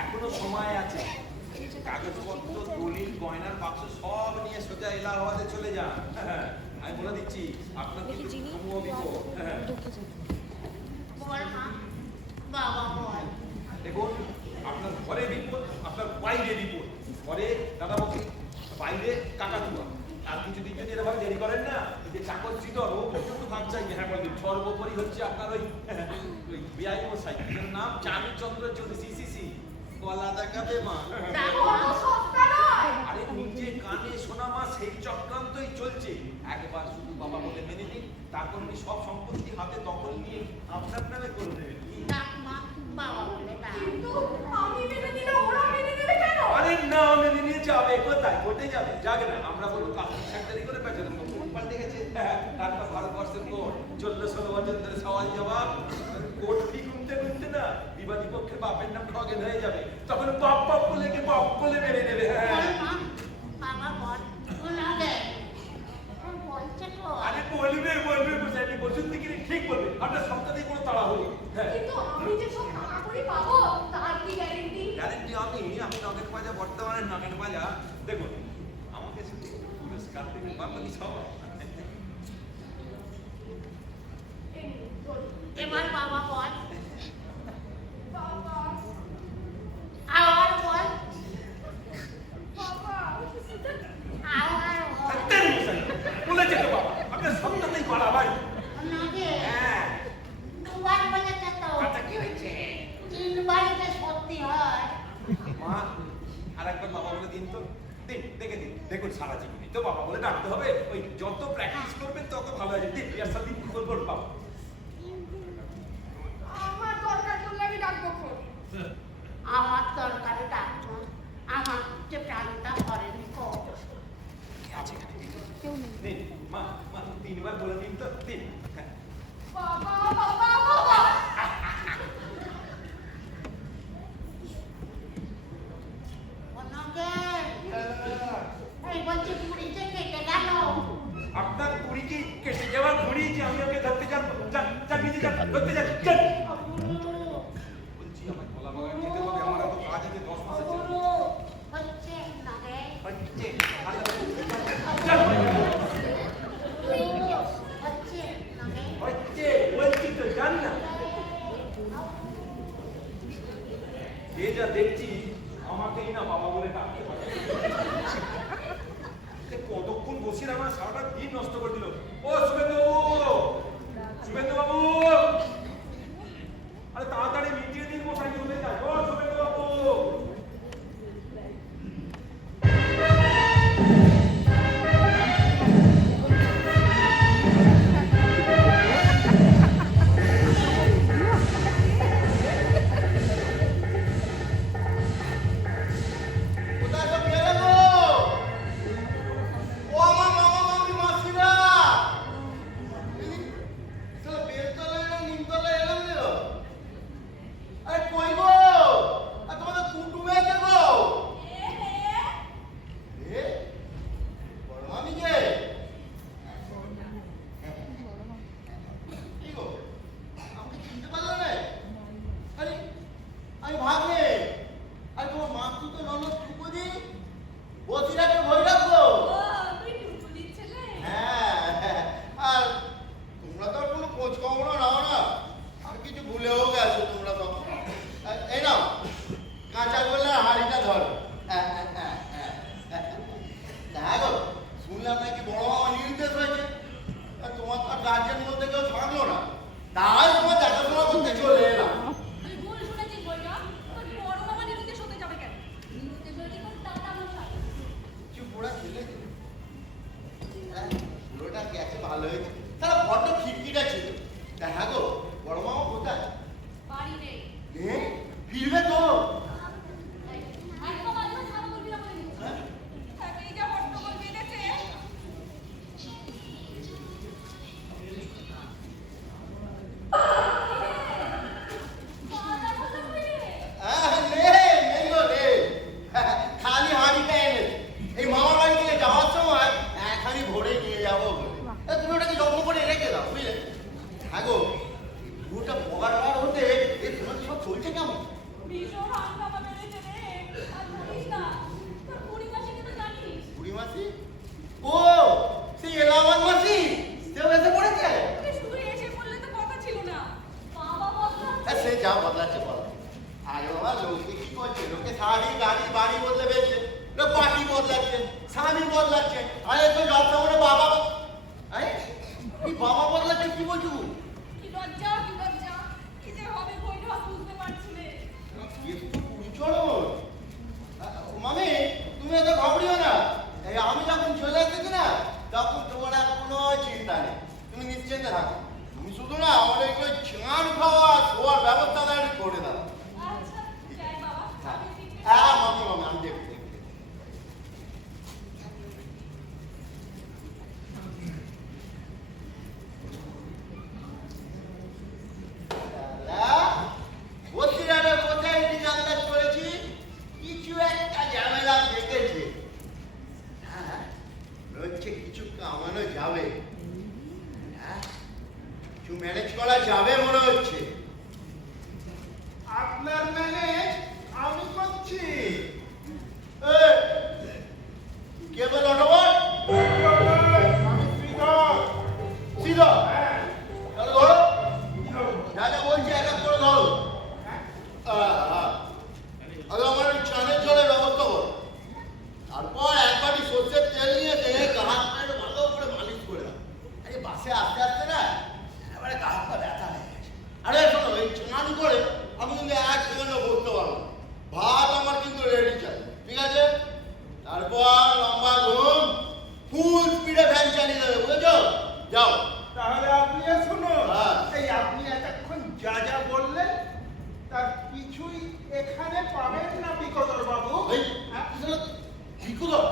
এখনো সময় আছে। কাগজপত্র, দলিল, গয়নার বাক্স সব নিয়ে সোজা এলাহাবাদে চলে যান। আমি বলে দিচ্ছি আপনার কিন্তু ঘুমও দিব। দেখুন, আপনার ঘরে বিপদ, আপনার বাইরে বিপদ। ঘরে দাদা বকি, বাইরে কাকাতুয়া। আর কিছুদিন যদি এরকম দেরি করেন না, যে চাকরছি তো ও পর্যন্ত ভাব চাইবে। হ্যাঁ বলবেন, সর্বোপরি হচ্ছে আপনার ওই বিআই মশাই, নাম চাঁদচন্দ্র চৌধুরী, সিসিসি গলা দেখাবে মা। আরে নিজে কানে শোনা মা, সেই চক্রান্তই চলছে। একবার শুধু বাবা বলে মেনে নিন, তারপর উনি সব সম্পত্তি হাতে দখল নিয়ে আপনার নামে করে দেবেন। আরে না, মেনে নিয়ে যাবে কোথায়? কোর্টে যাবে, যাবে না। আমরা বলবো কাকুর সেক্রেটারি করে পেছনে পাল্টে গেছে। তারপর ভারতবর্ষের কোর্ট 14-16 বছর ধরে সওয়াল জবাব। কোর্ট ফি গুনতে গুনতে না বিবাদী পক্ষের বাপের নাম খগেন হয়ে যাবে। তখন বাপ বাপ বলে কে বাপ বলে মেনে নেবে। আরে বলবে বলবে বুঝাইনি, বসুন দিকে ঠিক বলবে। আপনার সপ্তাহে কোনো তাড়াহুড়ো। কিন্তু আমি যে সব টাকা করে পাবো তার কি গ্যারান্টি? গ্যারান্টি আমি নগেন বাজা, বর্তমানে নগেন বাজা। দেখুন, আমাকে শুধু পুরস্কার দেবে, বাকি সব এবার বাবা বল, বাবা আবার বল, বাবা আবার বল। বলেছে তো বাবা, আপনার সপ্তাহেই পাড়া ভাই। নাকি হ্যাঁ, দুবার বলেছে তো, আচ্ছা কি হয়েছে? 3 বাড়িতে সত্যি হয়। মা আর একবার বাবা বলে দিন তো, দিন দেখে দিন। দেখুন, সারা জীবনই তো বাবা বলে ডাকতে হবে। ওই যত প্র্যাকটিস করবেন তত ভালো হবে। দিন রিহার্সাল দিন, করবো বাবা। আমার দরকার পড়লে আমি ডাকবো খোঁজ। আমার দরকারে ডাক্তার, আমার যে প্রাণটা ভরেনি কত। দিন মা, মা 3 বার বলে দিন তো, দিন। বাবা বাবা বাবা এই বলছি পুরীতে কেটে গেল। আপনার কুড়ি কি কেটে যাওয়া ঘুড়ি যে আমি ওকে ধরতে যাবো? যান যান, নিজে যান, ধরতে যান, যান। বলছি আমার গলা বাগায় যেতে হবে, আমার এত কাজ আছে, 10 মাসের জন্য। হচ্ছে নাকি হচ্ছে হচ্ছে নাকি হচ্ছে, বলছি তো, জান না। যে যা দেখছি আমাকেই না বাবা বলে ডাকতে পারে। কতক্ষণ বসে আমার সারাটা দিন নষ্ট করে দিল। ও শুভেন্দু বাবু, শুভেন্দু বাবু, আরে তাড়াতাড়ি মিটিয়ে দিন, মশাই চলে যায়। ও শুভেন্দু বাবু, ভীষণ হাঙ্গামা বেড়েছে রে। আর বলিস না, তোর বুড়ি মাসিকে তো জানিস। বুড়ি মাসি? ও সেই এলাহাবাদ মাসি, সেও এসে পড়েছে। তুই শুধু এসে বললে তো কথা ছিল না। বাবা বদলাচ্ছে। সে যা বদলাচ্ছে বল। আরে বাবা, লোকে কি করছে? লোকে শাড়ি গাড়ি বাড়ি বদলে ফেলছে, লোক পার্টি বদলাচ্ছে, স্বামী বদলাচ্ছে। আরে তো লজ্জা করে বাবা, আরে কি বাবা বদলাচ্ছে কি বলছো? কি লজ্জা, কি লজ্জা। কি যে হবে বৈঠক বুঝতে পারছি রে। একটু চলো মামি, তুমি এত ঘাবড়িও না। এই আমি যখন চলে এসেছি না, তখন তোমার আর কোনো চিন্তা নেই, তুমি নিশ্চিন্তে থাকো। তুমি শুধু না আমাদের একটু স্নান খাওয়া শোয়ার ব্যবস্থাটা একটু করে দাও। আচ্ছা, যাই বাবা। আমি ফিরতে হ্যাঁ মামি মামি, আমি দেখবো দেখবো। বসিরারে কোথায় দিকে আন্দাজ করেছি কিছু একটা ঝামেলা দেখেছে। হ্যাঁ হচ্ছে কিছু কামানো যাবে, হ্যাঁ কিছু ম্যানেজ করা যাবে মনে হচ্ছে। আপনার ম্যানেজ আমি করছি। কে বল অটোবট? আমি শ্রীধর। সিধা তাহলে ধরো, যা যা বলছি এক এক করে ধরো। আগে আমার ওই চানের জলের ব্যবস্থা করো, তারপর এক বাটি সর্ষের তেল নিয়ে দেহে গা হাত পা একটু ভালো করে মালিশ করে দাও। আরে বাসে আস্তে আস্তে না এবারে গা হাত পা ব্যথা হয়ে গেছে। আরে শোনো, এই চান করে আমি কিন্তু এক সেকেন্ডও বলতে পারবো না। ভাত আমার কিন্তু রেডি চাই, ঠিক আছে? তারপর লম্বা ঘুম, ফুল স্পিডে ফ্যান চালিয়ে দেবে, বুঝেছো? যাও। তাহলে আপনি শুনুন, হ্যাঁ। এই আপনি এতক্ষণ যা যা বললেন তার কিছুই এখানে পাবেন না বিকদর বাবু। এই হ্যাঁ? বিকুদর,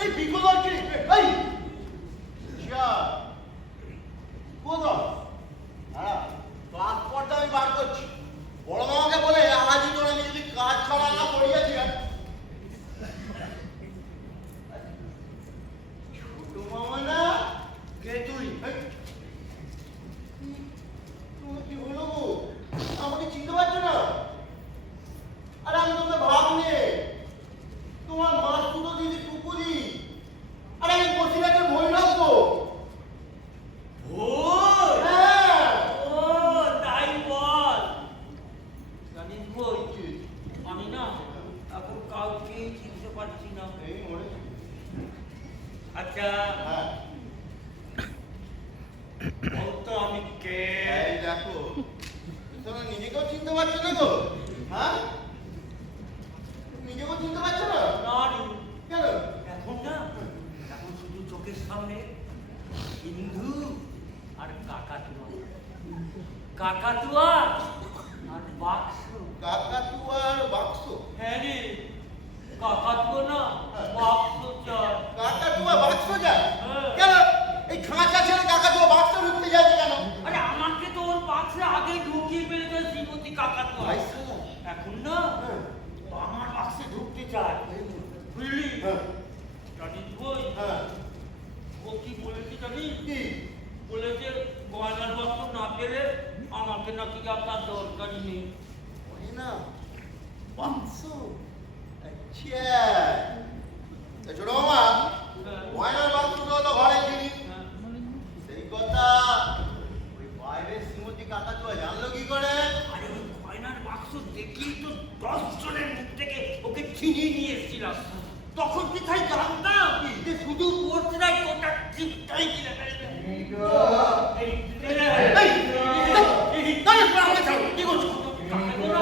এই বিকুদর কি? এই যা কুদর, হ্যাঁ পাসপোর্টটা আমি বার করছি। বড় মামাকে বলে আজই তোর আমি যদি কাজ ছাড়া না করিয়েছি। ছোট মামা না? কে তুই? তুমি কি হলো গো? আমাকে চিনতে পারছো না? আরে আমি তোমাকে ভাবনে, তোমার মার দুটো দিদি টুকুরি। আরে আমি বসিরাটের ভয় রাখবো। হ্যাঁ। তাই বল। জানিস বই, আমি না এখন কাউকে চিনতে পারছি না। এই মরে। আচ্ছা হ্যাঁ। বলতো আমি কে? এই দেখো, তোমরা নিজেকেও চিনতে পারছো না গো? হ্যাঁ? নিজেকেও চিনতে পারছো না? না রে, কেন? এখন না, এখন শুধু চোখের সামনে হিন্দু আর কাকাতুয়া, কাকাতুয়া আর বাক্স। কাকাতুয়ার বাক্স? হ্যাঁ রে, কাকাতুয়া না, বাক্স চাই। কাকাতুয়া বাক্স যায়? হ্যাঁ। কেন? এই খাঁচা ছেড়ে কাকাতুয়া বাক্স ঢুকতে যাচ্ছে কেন? আরে আমাকে তো ওর বাক্সে আগে ঢুকিয়ে ফেলেছে শ্রীমতী কাকাতুয়া। ভাই সালা। এখন না হ্যাঁ। আমার বাক্সে ঢুকতে চায়, বুঝলি? হ্যাঁ। জানিস বই, হ্যাঁ। ও কি বলেছে জানিস? কি? বলেছে গয়নার বস্ত্র না পেলে আমাকে নাকি আর তার দরকারই নেই। ওই না বাক্স। আচ্ছা তা ছোট মামা, হ্যাঁ। গয়নার বাক্স তো ঘরে জিনিস, হ্যাঁ। সেই কথা ওই বাইরের শ্রীমতী কাকাতুয়া জানলো কি করে? আরে ওই গয়নার বাক্স দেখেই তো 10 জনের মুখ থেকে ওকে ছিনিয়ে নিয়ে এসেছিলাম। তখন কি তাই জানতাম যে শুধু পোস্টারাই গোটা চিপটাই কিনে ফেলবে। এই, তাহলে তোরা আমাকে ছাড়ো, কি করছো? কাকাতুয়া,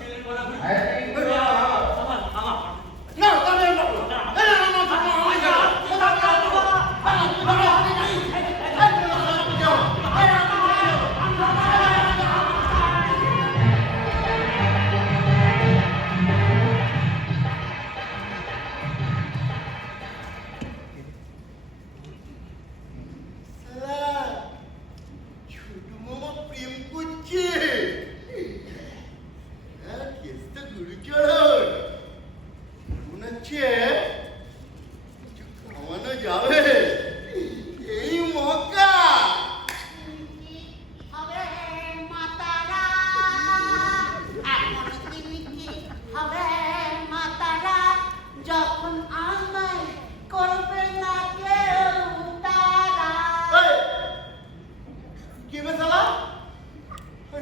ছেলের গলা আমার, না তাহলে আমি পারবো না। এই না, না, না, আমাকে ছাড়ো। ছোট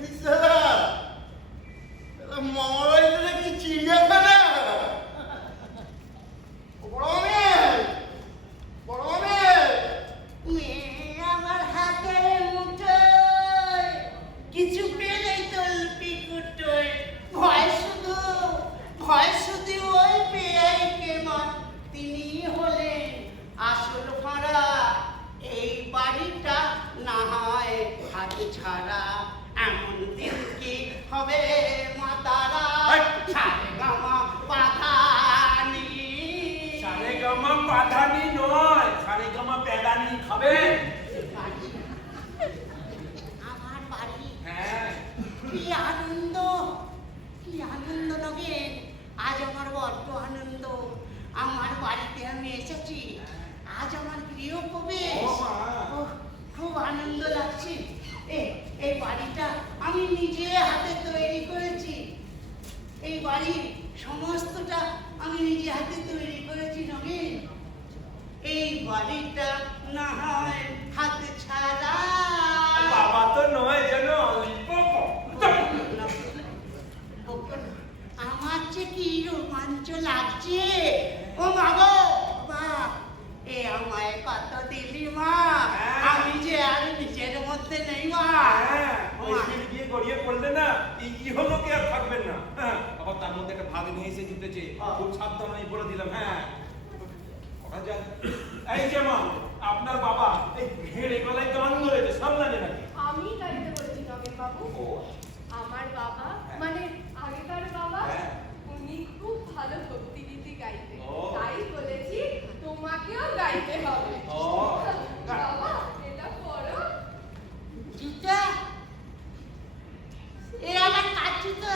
দিস মঙ্গলবার কি চিড়িয়াখানা? বড় আমার হাতের মুঠোয় কিছু পেলেই তো পিকুটোয় ভয় শুধু ওই পেয়াইকে মন তিনি হলেন আসল ভাড়া এই বাড়িটা না হয় হাতে ছাড়া এমন দিন কি হবে মাতারা সারে গামা পাধানি সারেগামা পাধানি নয়, সারেগামা পেদানি খাবে। আমার বাড়ি হ্যাঁ, কি আনন্দ লাগে আজ আমার বড্ড আনন্দ আমার বাড়িতে আমি এসেছি আজ আমার গৃহপ্রবেশ ও মা। ওহ, খুব আনন্দ লাগছে এই বাড়িটা আমি নিজে হাতে তৈরি করেছি এই বাড়ির সমস্তটা আমি নিজে হাতে তৈরি করেছি নবীন এই বাড়িটা না হয় হাতে ছাড়া বাবা তো নয় যেন অলিপপ। আমার যে কি রোমাঞ্চ লাগছে ও বাবা এ আমায় কত দিলি মা আমি যে আর নিজের মধ্যে নেই মা হ্যাঁ, ওই সিঁড়ি দিয়ে গড়িয়ে পড়লে না ইহলোকে আর থাকবেন না। হ্যাঁ, আবার তার মধ্যে একটা ভাগ নিয়ে এসে জুটেছে, খুব সাবধান আমি বলে দিলাম। হ্যাঁ, করা যায়। এই যে মা, আপনার বাবা এই ঘেড়ে গলায় গান ধরেছে, সামলানে নাকি? আমি গাইতে বলেছি নগেন বাবু। ও, আমার বাবা হ্যাঁ। মানে আগেকার বাবা হ্যাঁ। উনি খুব ভালো ভক্তিগীতি গাইতেন ও। তাই বলেছি তোমাকেও গাইতে হবে ও। বাবা এটা করো জুতো এ আমার কাজ জুতো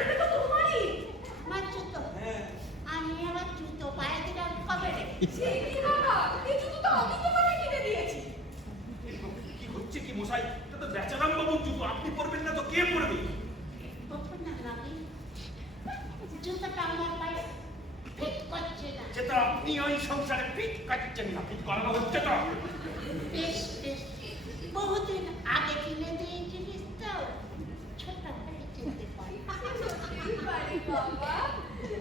এটা তো তোমারই আমার জুতো হ্যাঁ। আমি আমার জুতো পায়ে দিলাম কবে রে সে কি বাবা এই জুতো তো আমি তোমাকে কিনে দিয়েছি কি হচ্ছে কি মশাই? এটা তো বেচারাম বাবুর জুতো, আপনি পরবেন না তো কে পরবে? কখন না লাগে জুতোটা আমার পায়ে ফিট করছে না যেটা আপনি ওই সংসারে পিট কাটছেন না, পিট করানো হচ্ছে তো। বেশ বহুদিন আগে কিনে দিয়েছিলিস তো ছোট ভাই যেতে পারি যেতেই পারি বাবা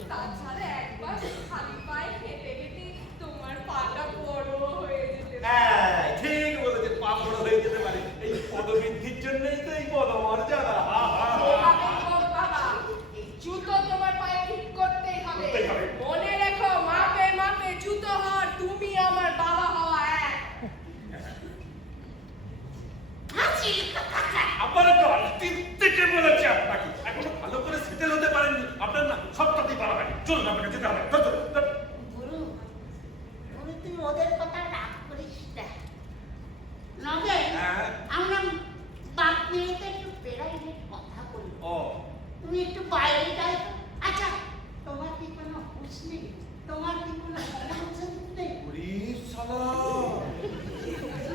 তাছাড়া একবার খালি পায়ে হেঁটে হেঁটে তোমার পাটা বড় হয়ে যেতে পারে হ্যাঁ, ঠিক বলেছেন, পা বড় হয়ে যেতে পারে। এই পদবৃদ্ধির জন্যই তো এই পদমর্যাদা। হা হা হা। সেভাবেই হোক বাবা জুতো তোমার পায়ে ঠিক করতেই হবে করতেই হবে। মনে রেখো মাপে মাপে জুতো হওয়ার তুমি আমার বাবা হওয়া এক হাসি আবার তো অন্তিম থেকে বলেছে আপনাকে, এখনো ভালো করে সেটেল হতে পারেননি। আপনার না সবটাতেই পারা হয়। চলুন, আপনাকে যেতে হবে। চল, চল, চল। গুরু তুই ওদের কথা রাগ করিস না নগে হ্যাঁ। আমরা বাপ মেয়েতে একটু বেড়াই কথা বলি ও, তুমি একটু বাইরে যাই তো। আচ্ছা তোমার কি কোনো হুঁশ নেই তোমার কি কোনো কনসেন্স নেই ওরে শালা।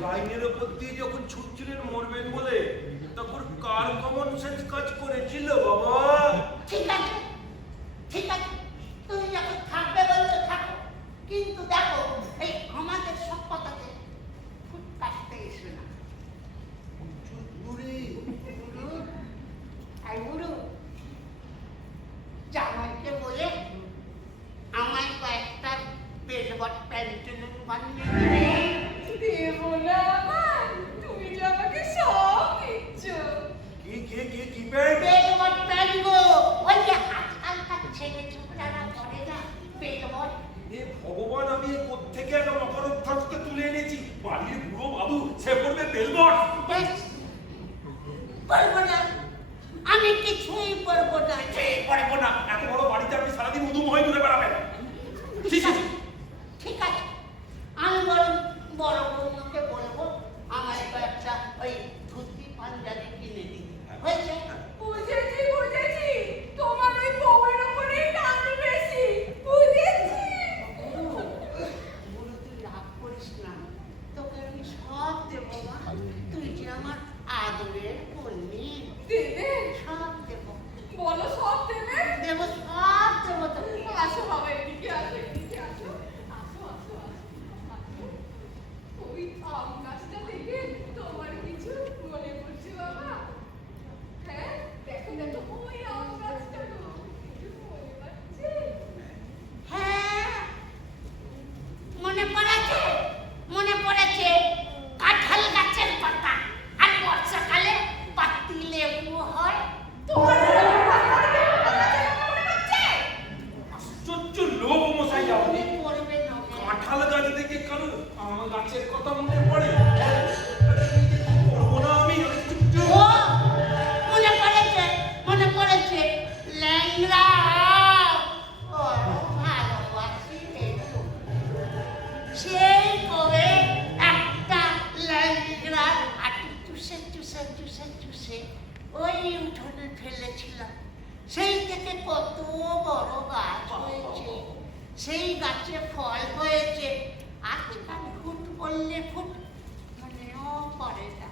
লাইনের উপর দিয়ে যখন ছুটছিলেন মরবেন বলে, তখন কার কমন সেন্স কাজ করেছিল বাবা? ঠিক আছে তুমি যখন থাকবে বলতে থাকো কিন্তু দেখো এই আমাদের সব কথাতে খুব কাটতে এসো না ওরে, গুরু জামাইকে বলে আমায় কয়েকটা বেলবট প্যান্টুলুন বানিয়ে দিবে দেবো না আমার তুমি যে আমাকে সব দিচ্ছ কি পেন? বেলবট প্যান্ট গো ওই যে আজকালকার ছেলে ছোকরারা পরে না বেলবট এ ভগবান, আমি এই কোত্থেকে একটা মকরধ্বজকে তুলে এনেছি। বাড়ির বুড়ো বাবু, সে পড়বে বেলবট। বেশ পরবো না আমি কিছুই পরবো না পারবো না, এত বড় বাড়িতে আপনি সারাদিন উদুম হয়ে ঘুরে বেড়াবেন। ঠিক আছে, ঠিক আছে আমি বরং বড় বৌমাকে বলবো আমায় কয়েকটা ওই ধুতি পাঞ্জাবি কিনে দিতে হয়েছে বুঝেছি তোমার ওই বউয়ের উপরেই টান বেশি বুঝেছি গুরু তুই রাগ করিস না তোকে আমি সব দেবো মা তুই যে আমার আদরের কন্যা দেবে সব দেবো বলো সব দেবে দেবো সব দেবো তোকে আসো বাবা এদিকে আসো এদিকে আসো আসো আসো আসো আসো ওই তোমার মনে হচ্ছে আশ্চর্য লোক মশাই আপনি মনে পড়বে না কাঁঠাল গাছ দেখে কারো আমার গাছের কথা মনে পড়ে করবো না আমি ও মনে পড়েছে মনে পড়েছে ল্যাংড়া ও ভালোবাসি রে। সেই কবে একটা ল্যাংড়া হাঁটু চুষে চুষে চুষে চুষে ওই উঠোনে ফেলেছিলাম। সেই থেকে কত বড় গাছ হয়েছে, সেই গাছে ফল হয়েছে। আজকাল ফুট বললে ফুট মনেও পড়ে না।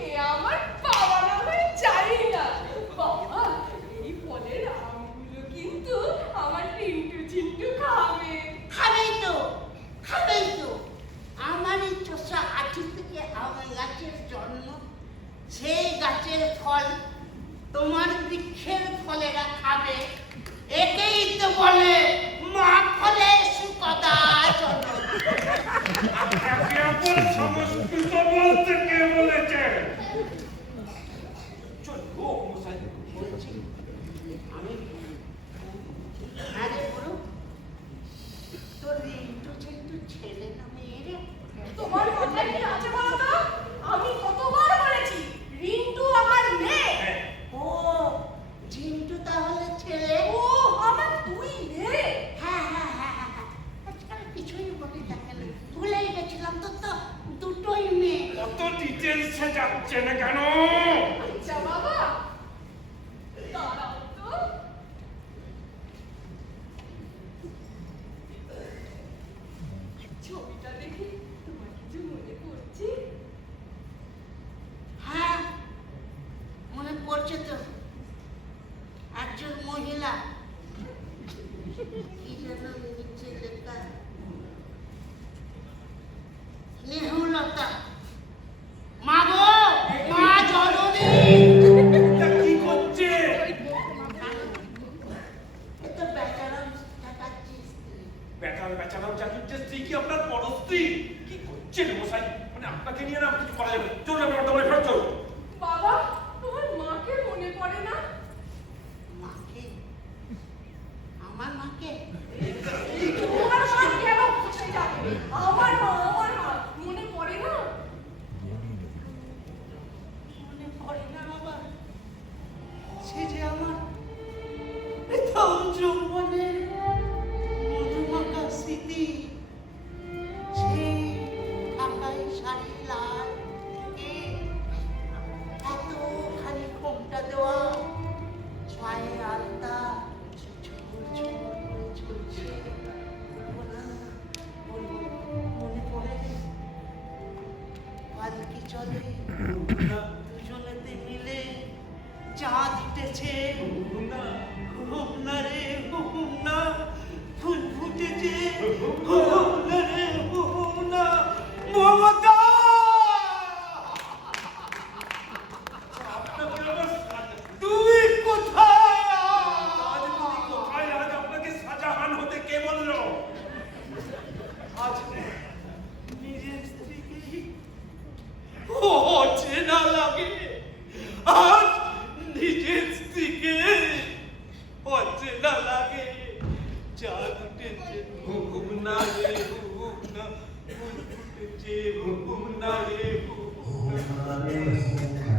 এ আমার বাবা না হয় জানি না বাবা, এই ফলের আমগুলো কিন্তু আমার টিন্টু চিন্টু খাবে। খাবেই তো খাবেই তো। আমারই চষা আঠি থেকে আম গাছের জন্ম, সেই গাছের ফল তোমার বৃক্ষের ফলেরা খাবে। একেই তো বলে মা ফলে সুকদা জন্ম। আপনাকে আপনার সংস্কৃত বলতে কে বলেছে চলো মশাই বলছি আমি আরে বড় তোর রিন্টু চিন্টু ছেলে না মেয়ে রে? তোমার মাথায় কি আছে বলো তো? আমি কতবার বলেছি রিন্টু আমার মেয়ে। ও জিন্টু তাহলে ছেলে? ও আমার দুই মেয়ে। হ্যাঁ হ্যাঁ হ্যাঁ হ্যাঁ হ্যাঁ। আজকাল কিছুই মনে থাকে না, ভুলেই গেছিলাম। তো তো দুটোই মেয়ে। কত ডিটেলসে যাচ্ছে না কেন আচ্ছা বাবা দাঁড়াও তো। ছবিটা দেখি তোমার কিছু মনে পড়ছে? হ্যাঁ মনে পড়ছে তো, একজন মহিলা কি যেন নিচে লেখা নেহুলতা। মা গো মা জননী। এটা কি করছে এ তো বেচারা দেখাচ্ছি। বেটার বেচারাও চাকরির স্ত্রী কি আপনার বড় স্ত্রী কি করছেন মশাই মানে আপনাকে নিয়ে না কিছু করা যাবে চলুন আপনার দমে ফেরত চলুন বাবা তোমার মাকে মনে পড়ে না? মাকে? আমার মাকে? তোমার মা কেন কোথায় যাবে? আমার মা মনে পড়ে না? মনে পড়ে না বাবা। সে যে আমার প্রথম যৌবনের মধুমাখা স্মৃতি। সেই ঢাকাই শাড়ি লাল থেকে এতখানি ঘোমটা দেওয়া, পায়ে আলতা ঝুমুর ঝুমুর করে ঝুলছে। বলবো না, বলবো, মনে পড়ে পালকি চলে দুজনেতে মিলে, চাঁদ উঠেছে হুম না রে হুম না, ফুল ফুটেছে হুম না রে হুম না, মমতা আপনাকে আবার তুই কোথায়? আজ তুমি কোথায় আজ আপনাকে শাহজাহান হতে কে বললো আজ নিজের স্ত্রীকে অচেনা লাগে। আজ নিজের স্ত্রীকে অচেনা লাগে। চাঁদ উঠেছে হুম না রে হুম না, ফুল ফুটেছে হুম না রে হুম না।